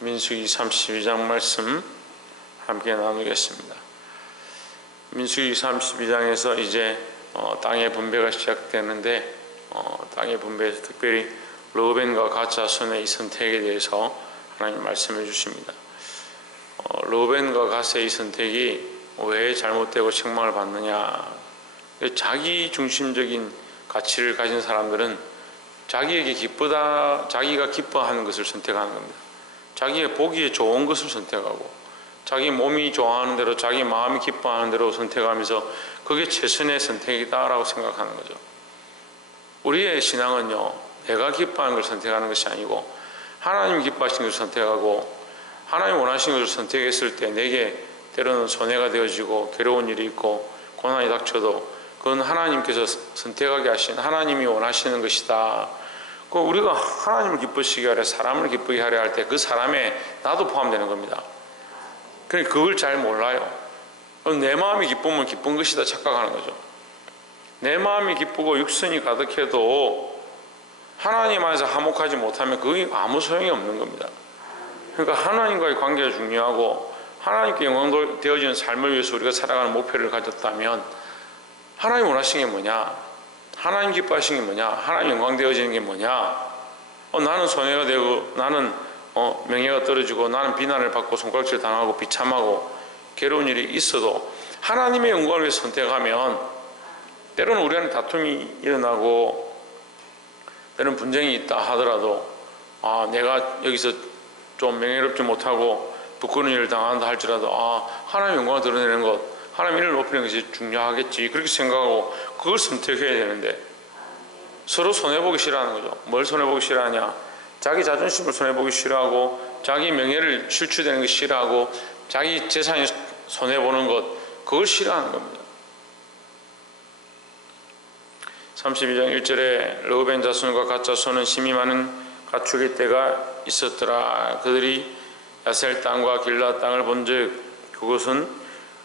민수기 32장 말씀 함께 나누겠습니다. 민수기 32장에서 이제 땅의 분배가 시작되는데 땅의 분배에서 특별히 르우벤과 갓 자손의 이 선택에 대해서 하나님 말씀해 주십니다. 르우벤과 갓의 이 선택이 왜 잘못되고 책망을 받느냐? 자기 중심적인 가치를 가진 사람들은 자기에게 자기가 기뻐하는 것을 선택하는 겁니다. 자기의 보기에 좋은 것을 선택하고 자기 몸이 좋아하는 대로 자기 마음이 기뻐하는 대로 선택하면서 그게 최선의 선택이다라고 생각하는 거죠. 우리의 신앙은요, 내가 기뻐하는 걸 선택하는 것이 아니고 하나님이 기뻐하시는 것을 선택하고 하나님이 원하시는 것을 선택했을 때 내게 때로는 손해가 되어지고 괴로운 일이 있고 고난이 닥쳐도 그건 하나님께서 선택하게 하신 하나님이 원하시는 것이다. 우리가 하나님을 기쁘시게 하려 사람을 기쁘게 하려 할 때 그 사람에 나도 포함되는 겁니다. 그러니까 그걸 잘 몰라요. 내 마음이 기쁘면 기쁜 것이다 착각하는 거죠. 내 마음이 기쁘고 육선이 가득해도 하나님 안에서 화목하지 못하면 그게 아무 소용이 없는 겁니다. 그러니까 하나님과의 관계가 중요하고 하나님께 영광 되어지는 삶을 위해서 우리가 살아가는 목표를 가졌다면 하나님 원하시는 게 뭐냐? 하나님 기뻐하시는 게 뭐냐? 하나님 영광 되어지는 게 뭐냐? 나는 손해가 되고 나는 명예가 떨어지고 나는 비난을 받고 손가락질 당하고 비참하고 괴로운 일이 있어도 하나님의 영광을 위해서 선택하면 때로는 우리 안에 다툼이 일어나고 때로는 분쟁이 있다 하더라도 내가 여기서 좀 명예롭지 못하고 부끄러운 일을 당한다 할지라도 하나님의 영광을 드러내는 것, 하나님의 일을 높이는 것이 중요하겠지 그렇게 생각하고 그걸 선택해야 되는데 서로 손해보기 싫어하는 거죠. 뭘 손해보기 싫어하냐? 자기 자존심을 손해보기 싫어하고 자기 명예를 실추되는 것 싫어하고 자기 재산이 손해보는 것 그걸 싫어하는 겁니다. 32장 1절에 르우벤 자손과 갓 자손은 심히 많은 가축의 떼가 있었더라. 그들이 야셀 땅과 길라 땅을 본즉 그곳은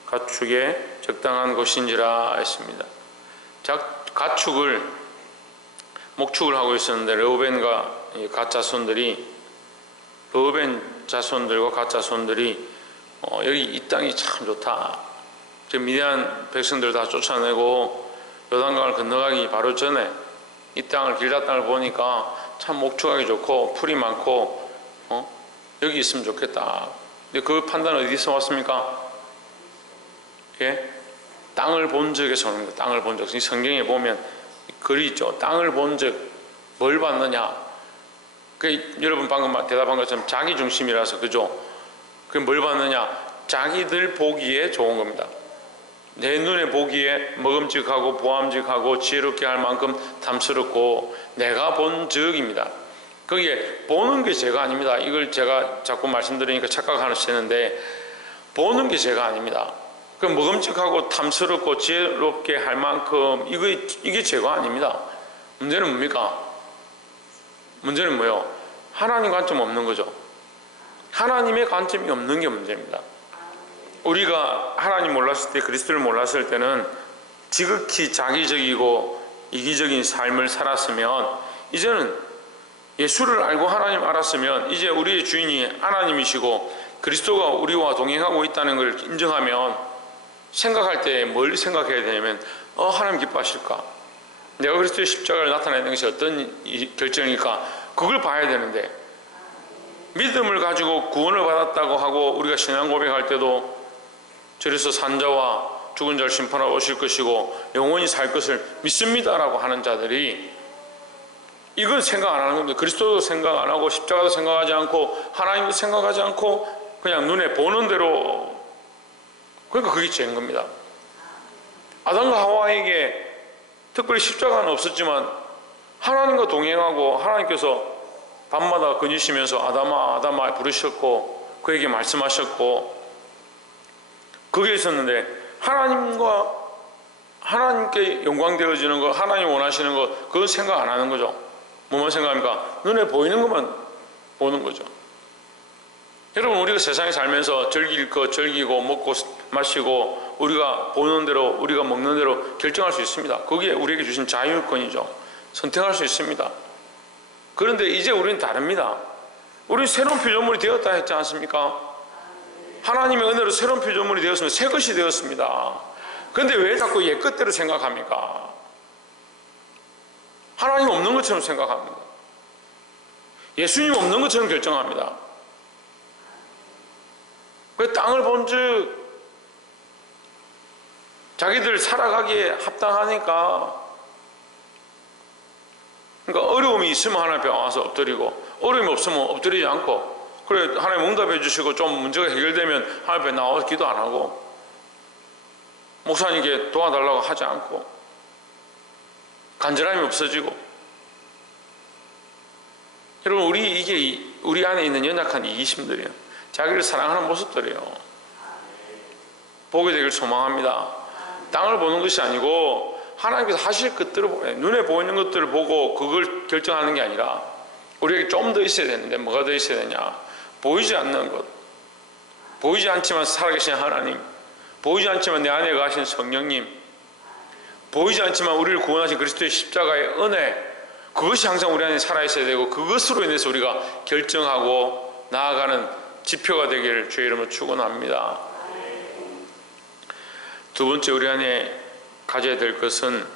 가축의 적당한 곳인지라 했습니다. 가축을 목축을 하고 있었는데 르우벤과 갓 자손들이 르우벤 자손들과 갓 자손들이 여기 이 땅이 참 좋다. 지금 미디안 백성들 다 쫓아내고 요단강을 건너가기 바로 전에 이 땅을 길라 땅을 보니까 참 목축하기 좋고 풀이 많고 여기 있으면 좋겠다. 근데 그 판단은 어디서 왔습니까? 예? 땅을 본 적에서 오는 거예요. 땅을 본 적. 성경에 보면 글이 있죠. 땅을 본 적 뭘 봤느냐? 여러분 방금 대답한 것처럼 자기 중심이라서 그죠? 그럼 뭘 봤느냐? 자기들 보기에 좋은 겁니다. 내 눈에 보기에 먹음직하고 보암직하고 지혜롭게 할 만큼 탐스럽고 내가 본 적입니다. 거기에 보는 게 죄가 아닙니다. 이걸 제가 자꾸 말씀드리니까 착각하시는데 보는 게 죄가 아닙니다. 그 먹음직하고 탐스럽고 지혜롭게 할 만큼 이게 죄가 아닙니다. 문제는 뭡니까? 문제는 뭐예요? 하나님 관점 없는 거죠. 하나님의 관점이 없는 게 문제입니다. 우리가 하나님 몰랐을 때 그리스도를 몰랐을 때는 지극히 자기적이고 이기적인 삶을 살았으면 이제는 예수를 알고 하나님 알았으면 이제 우리의 주인이 하나님이시고 그리스도가 우리와 동행하고 있다는 걸 인정하면 생각할 때 뭘 생각해야 되냐면 하나님 기뻐하실까? 내가 그리스도의 십자가를 나타내는 것이 어떤 결정일까? 그걸 봐야 되는데 믿음을 가지고 구원을 받았다고 하고 우리가 신앙 고백할 때도 저래서 산자와 죽은 자를 심판하러 오실 것이고 영원히 살 것을 믿습니다라고 하는 자들이 이건 생각 안 하는 겁니다. 그리스도도 생각 안 하고 십자가도 생각하지 않고 하나님도 생각하지 않고 그냥 눈에 보는 대로 그러니까 그게 죄인 겁니다. 아담과 하와에게 특별히 십자가는 없었지만 하나님과 동행하고 하나님께서 밤마다 거니시면서 아담아 아담아 부르셨고 그에게 말씀하셨고 그게 있었는데 하나님께 영광 되어지는 거 하나님 원하시는 거 그건 생각 안 하는 거죠. 뭐만 생각합니까? 눈에 보이는 것만 보는 거죠. 여러분 우리가 세상에 살면서 즐길 거 즐기고 먹고 마시고 우리가 보는 대로 우리가 먹는 대로 결정할 수 있습니다. 그게 우리에게 주신 자유권이죠. 선택할 수 있습니다. 그런데 이제 우리는 다릅니다. 우리 새로운 피조물이 되었다 했지 않습니까? 하나님의 은혜로 새로운 피조물이 되었으면 새 것이 되었습니다. 그런데 왜 자꾸 옛 것대로 생각합니까? 하나님 없는 것처럼 생각합니다. 예수님 없는 것처럼 결정합니다. 그 땅을 본즉 자기들 살아가기에 합당하니까, 그러니까 어려움이 있으면 하나님 앞에 와서 엎드리고, 어려움이 없으면 엎드리지 않고, 그래 하나님 응답해 주시고 좀 문제가 해결되면 하나님 앞에 나와서 기도 안 하고, 목사님께 도와달라고 하지 않고, 간절함이 없어지고. 여러분, 우리 안에 있는 연약한 이기심들이에요. 자기를 사랑하는 모습들이에요. 보게 되길 소망합니다. 땅을 보는 것이 아니고 하나님께서 하실 것들을 눈에 보이는 것들을 보고 그걸 결정하는 게 아니라, 우리에게 좀 더 있어야 되는데 뭐가 더 있어야 되냐? 보이지 않는 것, 보이지 않지만 살아계신 하나님, 보이지 않지만 내 안에 가신 성령님, 보이지 않지만 우리를 구원하신 그리스도의 십자가의 은혜, 그것이 항상 우리 안에 살아있어야 되고, 그것으로 인해서 우리가 결정하고 나아가는 지표가 되기를 주의 이름으로 축원합니다. 두 번째 우리 안에 가져야 될 것은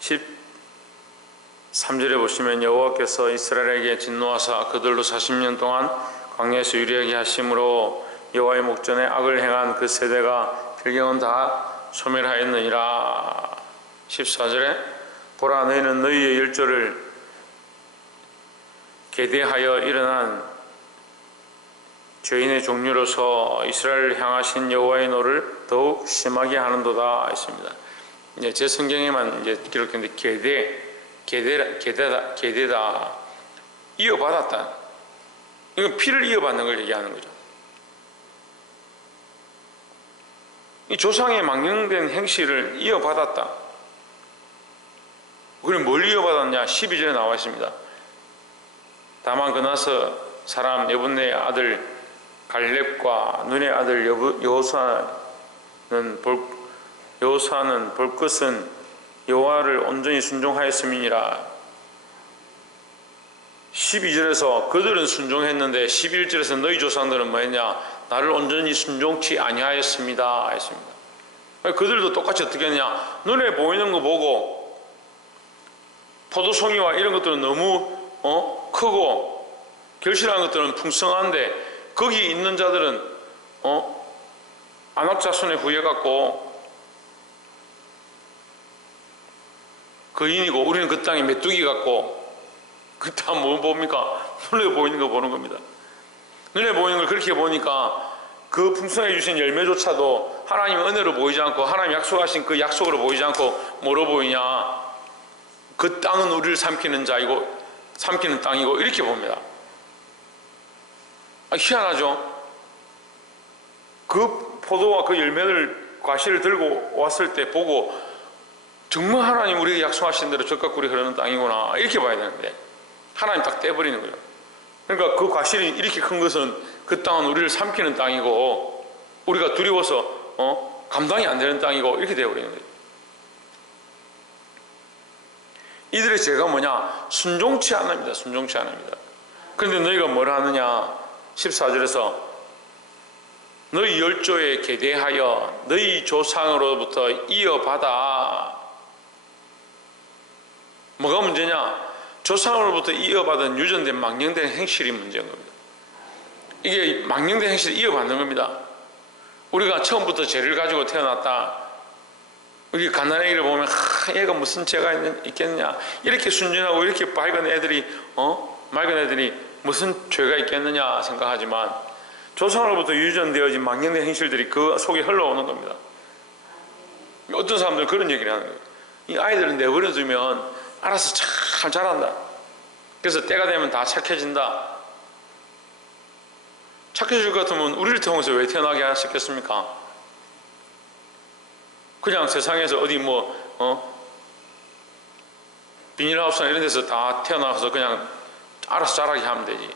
13절에 보시면, 여호와께서 이스라엘에게 진노하사 그들로 40년 동안 광야에서 유리하게 하심으로 여호와의 목전에 악을 행한 그 세대가 필경은 다 소멸하였느니라. 14절에 보라, 너희는 너희의 열조를 계대하여 일어난 죄인의 종류로서 이스라엘을 향하신 여호와의 노를 더욱 심하게 하는도다 했습니다. 이제 제 성경에만 이제 기록했는데 계대다, 이어받았다. 이건 피를 이어받는 걸 얘기하는 거죠. 이 조상의 망령된 행실을 이어받았다. 그럼 뭘 이어받았냐? 12절에 나와 있습니다. 다만 그나서 사람 여분네의 아들 갈렙과 눈의 아들 여호수아는 볼 것은 여호와를 온전히 순종하였음이니라. 12절에서 그들은 순종했는데 11절에서 너희 조상들은 뭐했냐? 나를 온전히 순종치 아니하였습니다 했습니다. 그들도 똑같이 어떻게 했냐? 눈에 보이는 거 보고, 포도송이와 이런 것들은 너무 크고 결실한 것들은 풍성한데, 거기 있는 자들은 안악자손에 후예갖고 거인이고, 우리는 그 땅에 메뚜기 같고, 그 땅 뭐 봅니까? 눈에 보이는 거 보는 겁니다. 눈에 보이는 걸 그렇게 보니까 그 풍성해 주신 열매조차도 하나님의 은혜로 보이지 않고, 하나님 약속하신 그 약속으로 보이지 않고 뭐로 보이냐? 그 땅은 우리를 삼키는 자이고 삼키는 땅이고, 이렇게 봅니다. 희한하죠? 그 포도와 그 열매를, 과실을 들고 왔을 때 보고, 정말 하나님 우리에게 약속하신 대로 젖과 꿀이 흐르는 땅이구나, 이렇게 봐야 되는데 하나님 딱 떼버리는 거예요. 그러니까 그 과실이 이렇게 큰 것은 그 땅은 우리를 삼키는 땅이고, 우리가 두려워서 감당이 안 되는 땅이고, 이렇게 되어버리는 거예요. 이들의 죄가 뭐냐? 순종치 않습니다. 순종치 않습니다. 그런데 너희가 뭘 하느냐? 14절에서 너희 열조에 계대하여 너희 조상으로부터 이어받아. 뭐가 문제냐? 조상으로부터 이어받은 유전된 망령된 행실이 문제인 겁니다. 이게 망령된 행실을 이어받는 겁니다. 우리가 처음부터 죄를 가지고 태어났다. 우리 갓난아기를 보면 얘가 무슨 죄가 있겠느냐, 이렇게 순진하고 이렇게 맑은 애들이 무슨 죄가 있겠느냐 생각하지만, 조상으로부터 유전되어진 망령된 행실들이 그 속에 흘러오는 겁니다. 어떤 사람들은 그런 얘기를 하는 거예요. 이 아이들은 내버려두면 알아서 잘 자란다. 그래서 때가 되면 다 착해진다. 착해질 것 같으면 우리를 통해서 왜 태어나게 하셨겠습니까? 그냥 세상에서 어디 비닐하우스나 이런 데서 다 태어나서 그냥 알아서 자라게 하면 되지.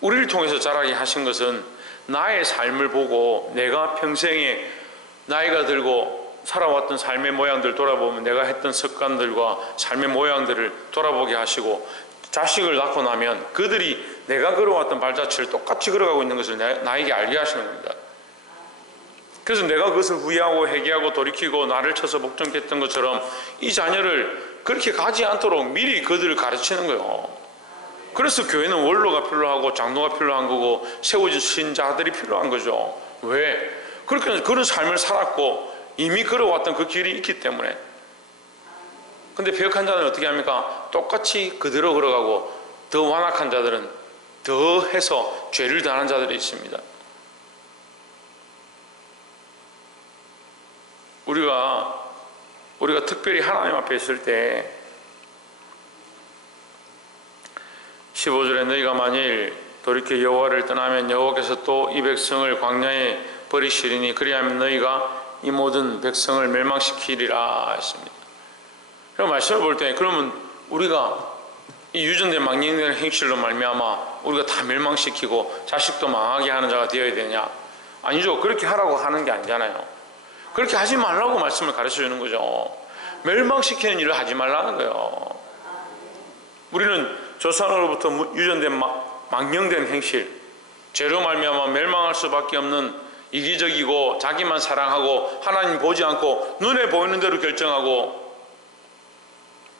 우리를 통해서 자라게 하신 것은 나의 삶을 보고, 내가 평생에 나이가 들고 살아왔던 삶의 모양들을 돌아보면 내가 했던 습관들과 삶의 모양들을 돌아보게 하시고, 자식을 낳고 나면 그들이 내가 걸어왔던 발자취를 똑같이 걸어가고 있는 것을 나에게 알게 하시는 겁니다. 그래서 내가 그것을 후회하고 회개하고 돌이키고 나를 쳐서 복종했던 것처럼 이 자녀를 그렇게 가지 않도록 미리 그들을 가르치는 거예요. 그래서 교회는 원로가 필요하고 장로가 필요한 거고 세워주신 자들이 필요한 거죠. 왜? 그렇게 그런 삶을 살았고 이미 걸어왔던 그 길이 있기 때문에. 근데 배역한 자는 어떻게 합니까? 똑같이 그대로 걸어가고 더 완악한 자들은 더 해서 죄를 당한 자들이 있습니다. 우리가 특별히 하나님 앞에 있을 때 15절에 너희가 만일 돌이켜 여호와를 떠나면 여호와께서 또 이 백성을 광야에 버리시리니 그리하면 너희가 이 모든 백성을 멸망시키리라 했습니다. 그럼 말씀을 볼 때 그러면 우리가 이 유전된 망령된 행실로 말미암아 우리가 다 멸망시키고 자식도 망하게 하는 자가 되어야 되냐? 아니죠. 그렇게 하라고 하는 게 아니잖아요. 그렇게 하지 말라고 말씀을 가르쳐 주는 거죠. 멸망시키는 일을 하지 말라는 거예요. 우리는 조상으로부터 유전된 망령된 행실, 죄로 말미암아 멸망할 수밖에 없는 이기적이고 자기만 사랑하고 하나님 보지 않고 눈에 보이는 대로 결정하고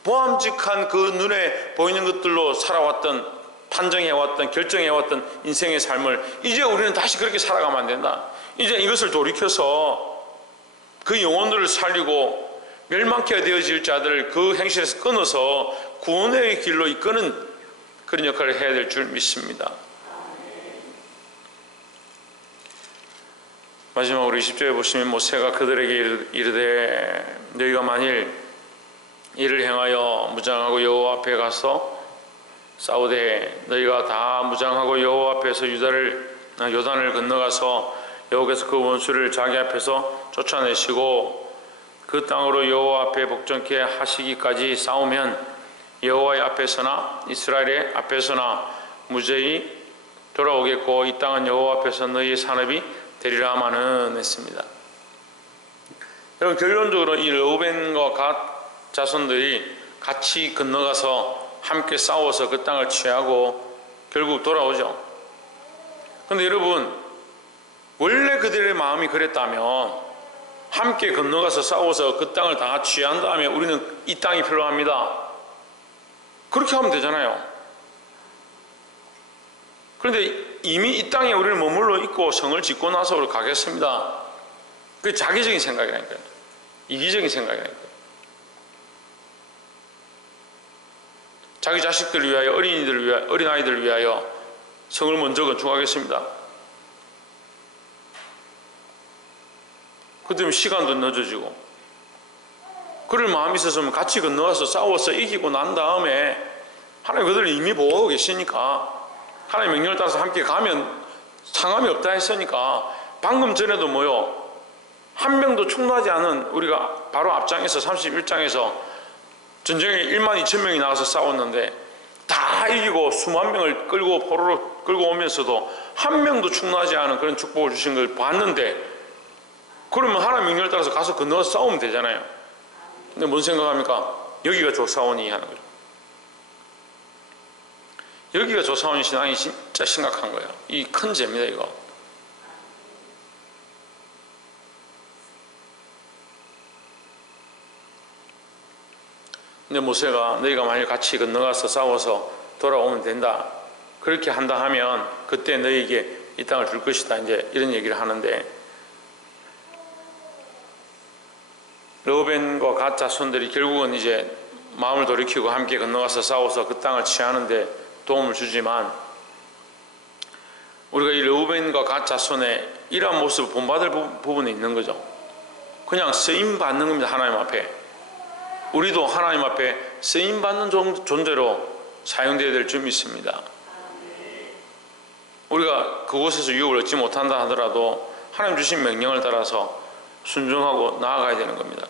보암직한 그 눈에 보이는 것들로 살아왔던, 판정해왔던, 결정해왔던 인생의 삶을 이제 우리는 다시 그렇게 살아가면 안 된다. 이제 이것을 돌이켜서 그 영혼들을 살리고 멸망케 되어질 자들을 그 행실에서 끊어서 구원의 길로 이끄는 그런 역할을 해야 될 줄 믿습니다. 마지막으로 20절에 보시면 모세가 그들에게 이르되 너희가 만일 이를 행하여 무장하고 여호와 앞에 가서 싸우되 너희가 다 무장하고 여호와 앞에서 요단을 건너가서 여호와께서 그 원수를 자기 앞에서 쫓아내시고 그 땅으로 여호와 앞에 복종케 하시기까지 싸우면 여호와의 앞에서나 이스라엘의 앞에서나 무죄히 돌아오겠고 이 땅은 여호와 앞에서 너희의 산업이 되리라마는 했습니다. 여러분 결론적으로 이 르우벤과 갓 자손들이 같이 건너가서 함께 싸워서 그 땅을 취하고 결국 돌아오죠. 그런데 여러분 원래 그들의 마음이 그랬다면 함께 건너가서 싸워서 그 땅을 다 취한 다음에 우리는 이 땅이 필요합니다. 그렇게 하면 되잖아요. 그런데 이미 이 땅에 우리는 머물러 있고 성을 짓고 나서 우리 가겠습니다. 그게 자기적인 생각이라니까요. 이기적인 생각이라니까요. 자기 자식들을 위하여 어린아이들을 위하여 성을 먼저 건축하겠습니다. 그 때문에 시간도 늦어지고 그럴 마음이 있었으면 같이 건너가서 싸워서 이기고 난 다음에 하나님 그들을 이미 보호하고 계시니까 하나님 명령을 따라서 함께 가면 상함이 없다 했으니까 방금 전에도 한 명도 충분하지 않은 우리가 바로 앞장에서 31장에서 전쟁에 1만 2천 명이 나가서 싸웠는데 다 이기고 수만 명을 포로로 끌고 오면서도 한 명도 충분하지 않은 그런 축복을 주신 걸 봤는데 그러면 하나님 명령을 따라서 가서 건너가서 싸우면 되잖아요. 근데 뭔 생각합니까? 여기가 조사원이 하는 거죠. 여기가 조사원이 신앙이 진짜 심각한 거예요. 이 큰 죄입니다 이거. 근데 모세가 너희가 만약 같이 건너가서 싸워서 돌아오면 된다. 그렇게 한다 하면 그때 너희에게 이 땅을 줄 것이다. 이제 이런 얘기를 하는데 르우벤과 갓 자손들이 결국은 이제 마음을 돌이키고 함께 건너가서 싸워서 그 땅을 취하는데 도움을 주지만 우리가 이 르우벤과 갓 자손의 이러한 모습을 본받을 부분이 있는 거죠. 그냥 쓰임 받는 겁니다. 하나님 앞에. 우리도 하나님 앞에 쓰임 받는 존재로 사용되어야 될 줄 믿습니다. 우리가 그곳에서 유업을 얻지 못한다 하더라도 하나님 주신 명령을 따라서 순종하고 나아가야 되는 겁니다.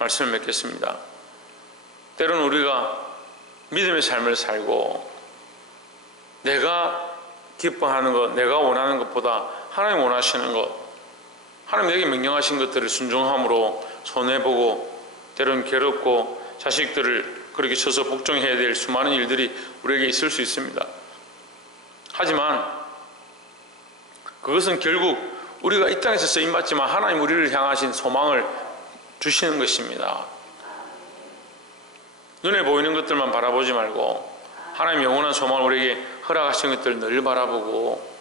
말씀을 맺겠습니다. 때로는 우리가 믿음의 삶을 살고 내가 기뻐하는 것, 내가 원하는 것보다 하나님 원하시는 것, 하나님 내게 명령하신 것들을 순종함으로 손해보고 때로는 괴롭고 자식들을 그렇게 쳐서 복종해야 될 수많은 일들이 우리에게 있을 수 있습니다. 하지만 그것은 결국 우리가 이 땅에서 쓰임받지만 하나님 우리를 향하신 소망을 주시는 것입니다. 눈에 보이는 것들만 바라보지 말고 하나님 영원한 소망을 우리에게 허락하신 것들을 늘 바라보고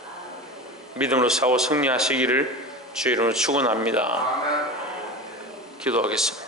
믿음으로 싸워 승리하시기를 주의 이름으로 축원합니다. 기도하겠습니다.